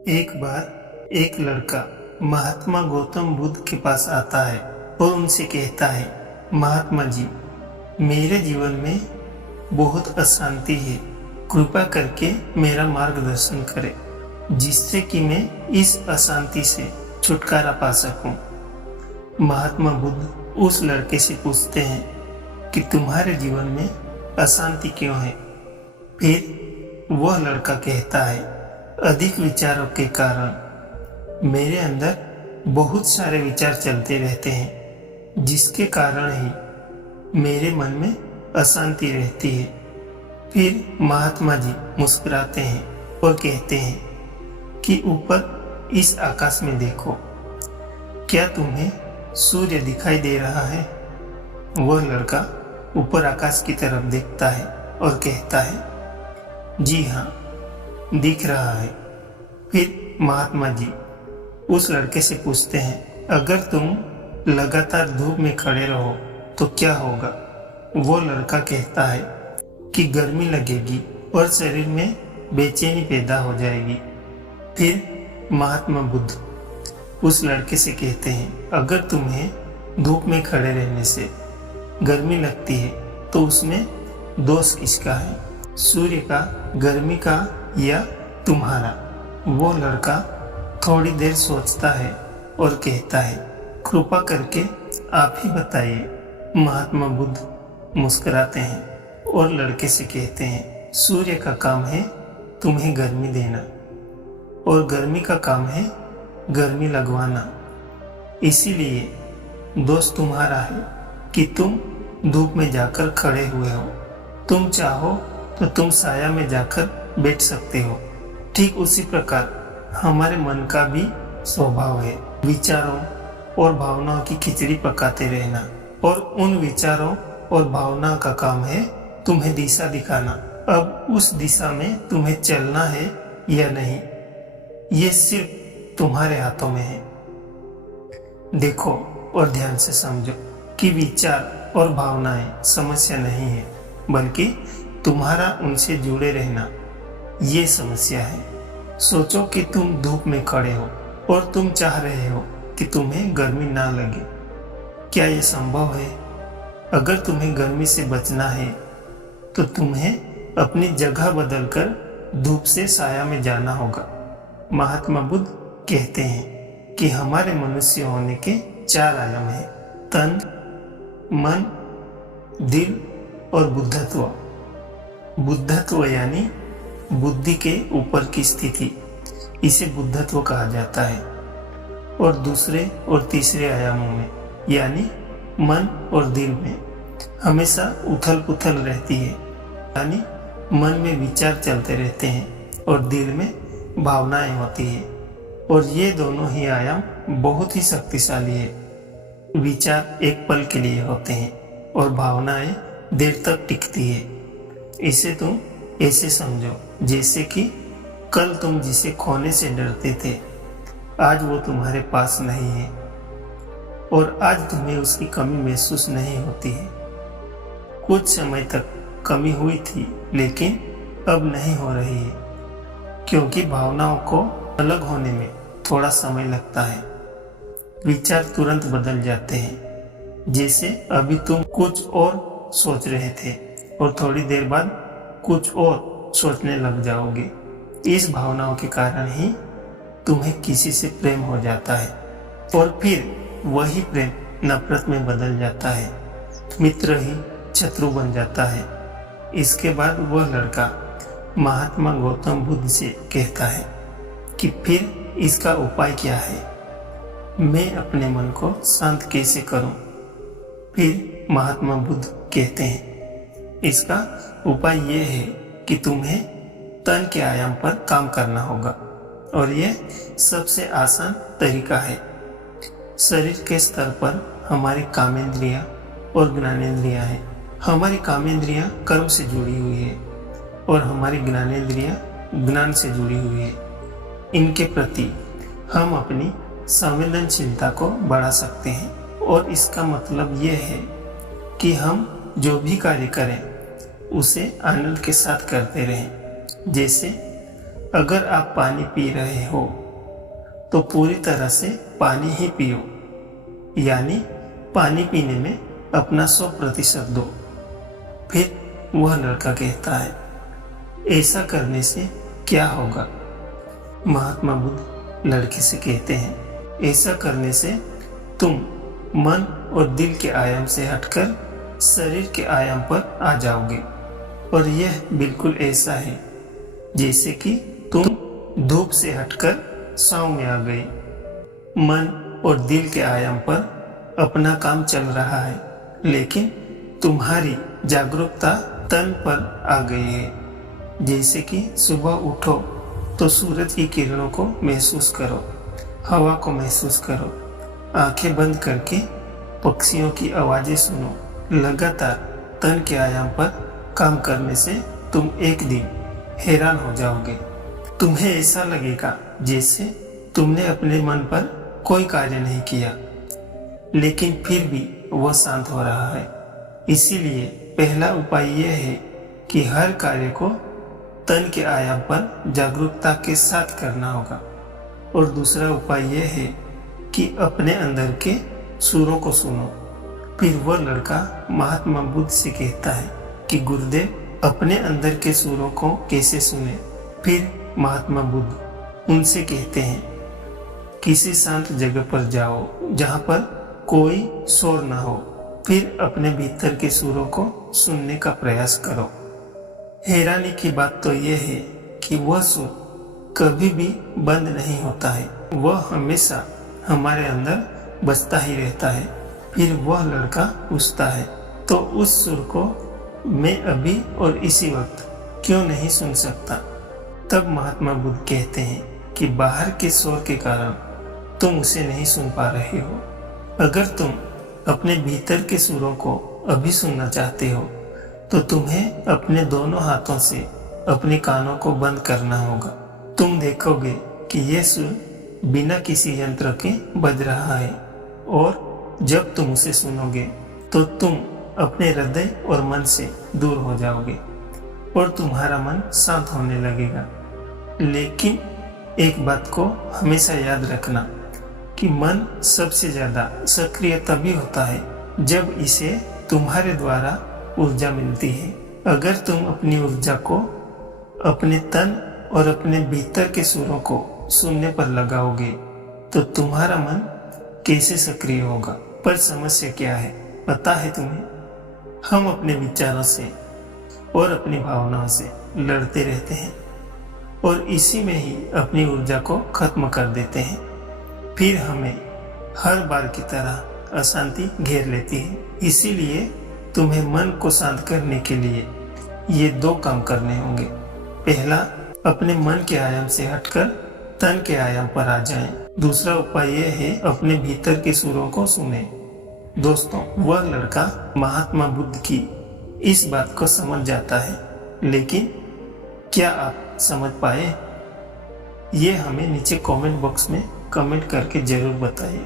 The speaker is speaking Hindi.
एक बार एक लड़का महात्मा गौतम बुद्ध के पास आता है और उनसे कहता है, महात्मा जी, मेरे जीवन में बहुत अशांति है, कृपा करके मेरा मार्गदर्शन करें जिससे कि मैं इस अशांति से छुटकारा पा सकूं। महात्मा बुद्ध उस लड़के से पूछते हैं कि तुम्हारे जीवन में अशांति क्यों है। फिर वह लड़का कहता है, अधिक विचारों के कारण मेरे अंदर बहुत सारे विचार चलते रहते हैं जिसके कारण ही मेरे मन में अशांति रहती है। फिर महात्मा जी मुस्कुराते हैं और कहते हैं कि ऊपर इस आकाश में देखो, क्या तुम्हें सूर्य दिखाई दे रहा है। वह लड़का ऊपर आकाश की तरफ देखता है और कहता है, जी हाँ, दिख रहा है। फिर महात्मा जी उस लड़के से पूछते हैं, अगर तुम लगातार धूप में खड़े रहो तो क्या होगा। वो लड़का कहता है कि गर्मी लगेगी और शरीर में बेचैनी पैदा हो जाएगी। फिर महात्मा बुद्ध उस लड़के से कहते हैं, अगर तुम्हें धूप में खड़े रहने से गर्मी लगती है तो उसमें दोष किसका है, सूर्य का, गर्मी का या तुम्हारा। वो लड़का थोड़ी देर सोचता है और कहता है, कृपा करके आप ही बताइए। महात्मा बुद्ध मुस्कुराते हैं और लड़के से कहते हैं, सूर्य का काम है तुम्हें गर्मी देना और गर्मी का काम है गर्मी लगवाना। इसीलिए दोस्त तुम्हारा है कि तुम धूप में जाकर खड़े हुए हो। तुम चाहो तो तुम साया में जाकर बैठ सकते हो। ठीक उसी प्रकार हमारे मन का भी स्वभाव है विचारों और भावनाओं की खिचड़ी पकाते रहना, और उन विचारों और भावना का काम है तुम्हें दिशा दिखाना। अब उस दिशा में तुम्हें चलना है या नहीं, ये सिर्फ तुम्हारे हाथों में है। देखो और ध्यान से समझो कि विचार और भावनाएं समस्या नहीं है, बल्कि तुम्हारा उनसे जुड़े रहना ये समस्या है। सोचो कि तुम धूप में खड़े हो और तुम चाह रहे हो कि तुम्हें गर्मी ना लगे। क्या ये संभव है। अगर तुम्हें गर्मी से बचना है तो तुम्हें अपनी जगह बदलकर धूप से साया में जाना होगा। महात्मा बुद्ध कहते हैं कि हमारे मनुष्य होने के 4 आयाम हैं, तन, मन, दिल और बुद्धत्व। बुद्धत्व यानी बुद्धि के ऊपर की स्थिति, इसे बुद्धत्व कहा जाता है। और दूसरे और तीसरे आयामों में यानी मन और दिल में हमेशा उथल पुथल रहती है, यानी मन में विचार चलते रहते हैं और दिल में भावनाएं होती है। और ये दोनों ही आयाम बहुत ही शक्तिशाली है। विचार एक पल के लिए होते हैं और भावनाएं देर तक टिकती है। इसे तुम ऐसे समझो जैसे कि कल तुम जिसे खोने से डरते थे, आज वो तुम्हारे पास नहीं है और आज तुम्हें उसकी कमी महसूस नहीं होती है। कुछ समय तक कमी हुई थी लेकिन अब नहीं हो रही है, क्योंकि भावनाओं को अलग होने में थोड़ा समय लगता है। विचार तुरंत बदल जाते हैं, जैसे अभी तुम कुछ और सोच रहे थे और थोड़ी देर बाद कुछ और सोचने लग जाओगे। इस भावनाओं के कारण ही तुम्हें किसी से प्रेम हो जाता है और फिर वही प्रेम नफरत में बदल जाता है, मित्र ही शत्रु बन जाता है। इसके बाद वह लड़का महात्मा गौतम बुद्ध से कहता है कि फिर इसका उपाय क्या है, मैं अपने मन को शांत कैसे करूं। फिर महात्मा बुद्ध कहते हैं, इसका उपाय ये है कि तुम्हें तन के आयाम पर काम करना होगा और यह सबसे आसान तरीका है। शरीर के स्तर पर हमारी कामेंद्रियां और ज्ञानेंद्रियां हैं। हमारी कामेंद्रियां कर्म से जुड़ी हुई है और हमारी ज्ञानेंद्रियां ज्ञान से जुड़ी हुई है। इनके प्रति हम अपनी संवेदनशीलता को बढ़ा सकते हैं और इसका मतलब यह है कि हम जो भी कार्य करें उसे आनंद के साथ करते रहें। जैसे अगर आप पानी पी रहे हो तो पूरी तरह से पानी ही पियो, यानी पानी पीने में अपना 100% दो। फिर वह लड़का कहता है, ऐसा करने से क्या होगा? महात्मा बुद्ध लड़के से कहते हैं, ऐसा करने से तुम मन और दिल के आयाम से हटकर शरीर के आयाम पर आ जाओगे। और यह बिल्कुल ऐसा है जैसे कि तुम धूप से हटकर छांव में आ गए। मन और दिल के आयाम पर अपना काम चल रहा है, लेकिन तुम्हारी जागरूकता तन पर आ गई है। जैसे कि सुबह उठो तो सूरज की किरणों को महसूस करो, हवा को महसूस करो, आंखें बंद करके पक्षियों की आवाजें सुनो। लगातार तन के आयाम पर काम करने से तुम एक दिन हैरान हो जाओगे। तुम्हें ऐसा लगेगा जैसे तुमने अपने मन पर कोई कार्य नहीं किया, लेकिन फिर भी वह शांत हो रहा है। इसीलिए पहला उपाय यह है कि हर कार्य को तन के आयाम पर जागरूकता के साथ करना होगा। और दूसरा उपाय यह है कि अपने अंदर के सुरों को सुनो। फिर वह लड़का महात्मा बुद्ध से कहता है कि गुरुदेव अपने अंदर के सुरों को कैसे सुने? फिर महात्मा बुद्ध उनसे कहते हैं, किसी शांत जगह पर जाओ जहां पर कोई शोर ना हो। फिर अपने भीतर के सुरों को सुनने का प्रयास करो। हैरानी की बात तो यह है कि वह सुर कभी भी बंद नहीं होता है, वह हमेशा हमारे अंदर बजता ही रहता है। फिर वह लड़का पूछता है, तो उस सुर को मैं अभी और इसी वक्त क्यों नहीं सुन सकता? तब महात्मा बुद्ध कहते हैं कि बाहर के शोर के कारण तुम उसे नहीं सुन पा रहे हो। अगर तुम अपने भीतर के सुरों को अभी सुनना चाहते हो तो तुम्हें अपने दोनों हाथों से अपने कानों को बंद करना होगा। तुम देखोगे कि यह सुर बिना किसी यंत्र के बज रहा है, और जब तुम उसे सुनोगे तो तुम अपने हृदय और मन से दूर हो जाओगे और तुम्हारा मन शांत होने लगेगा। लेकिन एक बात को हमेशा याद रखना कि मन सबसे ज्यादा सक्रिय तभी होता है जब इसे तुम्हारे द्वारा ऊर्जा मिलती है। अगर तुम अपनी ऊर्जा को अपने तन और अपने भीतर के सुरों को सुनने पर लगाओगे तो तुम्हारा मन कैसे सक्रिय होगा? पर समस्या क्या है पता है तुम्हें? हम अपने विचारों से और अपनी भावनाओं से लड़ते रहते हैं और इसी में ही अपनी ऊर्जा को खत्म कर देते हैं। फिर हमें हर बार की तरह अशांति घेर लेती है। इसीलिए तुम्हें मन को शांत करने के लिए ये 2 काम करने होंगे। पहला, अपने मन के आयाम से हटकर तन के आयाम पर आ जाएं। दूसरा उपाय यह है अपने भीतर के सुरों को सुने। दोस्तों, वह लड़का महात्मा बुद्ध की इस बात को समझ जाता है, लेकिन क्या आप समझ पाए? ये हमें नीचे कमेंट बॉक्स में कमेंट करके जरूर बताइए।